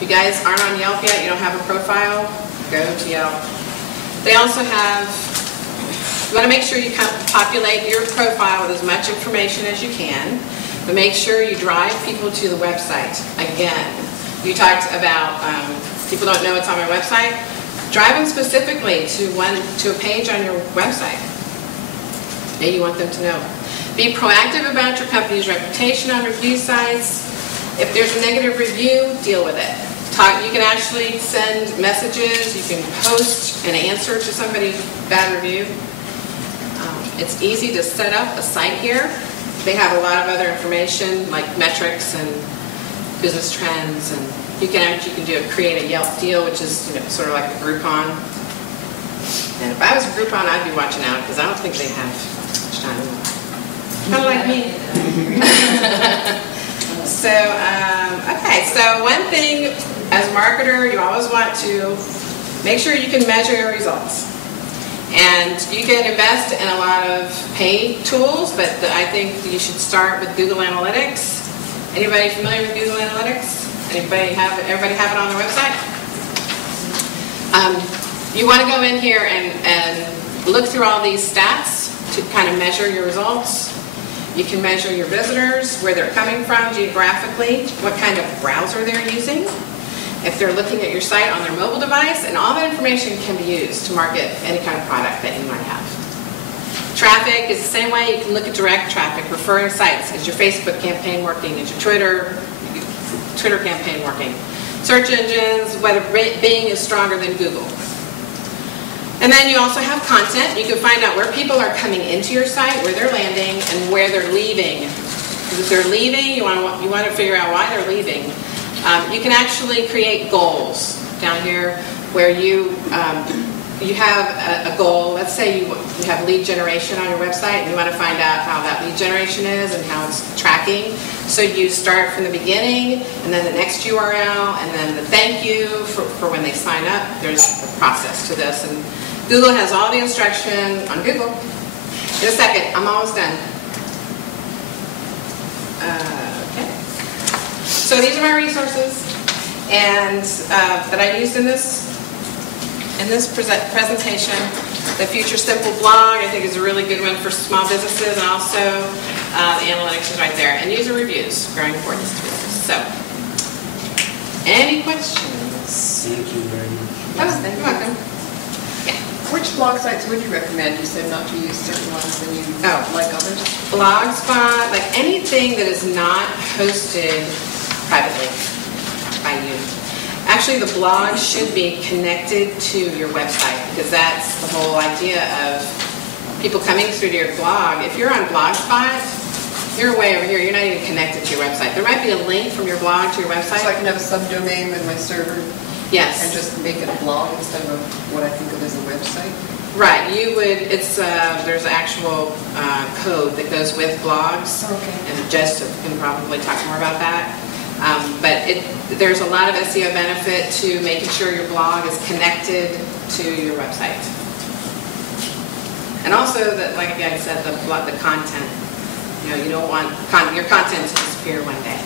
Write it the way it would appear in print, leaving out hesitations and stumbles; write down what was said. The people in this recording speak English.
If you guys aren't on Yelp yet, you don't have a profile, go to Yelp. They also have, you want to make sure you populate your profile with as much information as you can, but make sure you drive people to the website. Again, you talked about people don't know what's on my website. Drive them specifically to a page on your website that you want them to know. Be proactive about your company's reputation on review sites. If there's a negative review, deal with it. You can actually send messages. You can post an answer to somebody's bad review. It's easy to set up a site here. They have a lot of other information like metrics and business trends, and you can create a Yelp deal, which is sort of like a Groupon. And if I was a Groupon, I'd be watching out because I don't think they have much time. Kind of like me. Okay, so one thing as a marketer, you always want to make sure you can measure your results. And you can invest in a lot of paid tools, but I think you should start with Google Analytics. Anybody familiar with Google Analytics? Everybody have it on their website? You want to go in here and look through all these stats to kind of measure your results. You can measure your visitors, where they're coming from geographically, what kind of browser they're using, if they're looking at your site on their mobile device, and all that information can be used to market any kind of product that you might have. Traffic is the same way. You can look at direct traffic, referring sites. Is your Facebook campaign working? Is your Twitter campaign working? Search engines, whether Bing is stronger than Google. And then you also have content. You can find out where people are coming into your site, where they're landing, and where they're leaving. If they're leaving, you want to figure out why they're leaving. You can actually create goals down here where you have a goal. Let's say you have lead generation on your website and you want to find out how that lead generation is and how it's tracking. So you start from the beginning and then the next URL and then the thank you for when they sign up. There's a process to this. And Google has all the instruction on Google. In a second, I'm almost done. So these are my resources, and that I used in this presentation. The Future Simple blog, I think, is a really good one for small businesses, and also the analytics is right there. And user reviews, very important to business. So, any questions? Thank you very much. Oh, you're welcome. Yeah. Which blog sites would you recommend? You said not to use certain ones and you like others? Blogspot, like anything that is not hosted privately by you. Actually, the blog should be connected to your website because that's the whole idea of people coming through to your blog. If you're on Blogspot, you're way over here. You're not even connected to your website. There might be a link from your blog to your website. So I can have a subdomain with my server? Yes. And just make it a blog instead of what I think of as a website? Right. You would. It's there's actual code that goes with blogs. Okay. And Jess can probably talk more about that. But there's a lot of SEO benefit to making sure your blog is connected to your website. And also, like I said, the content. You don't want your content to disappear one day.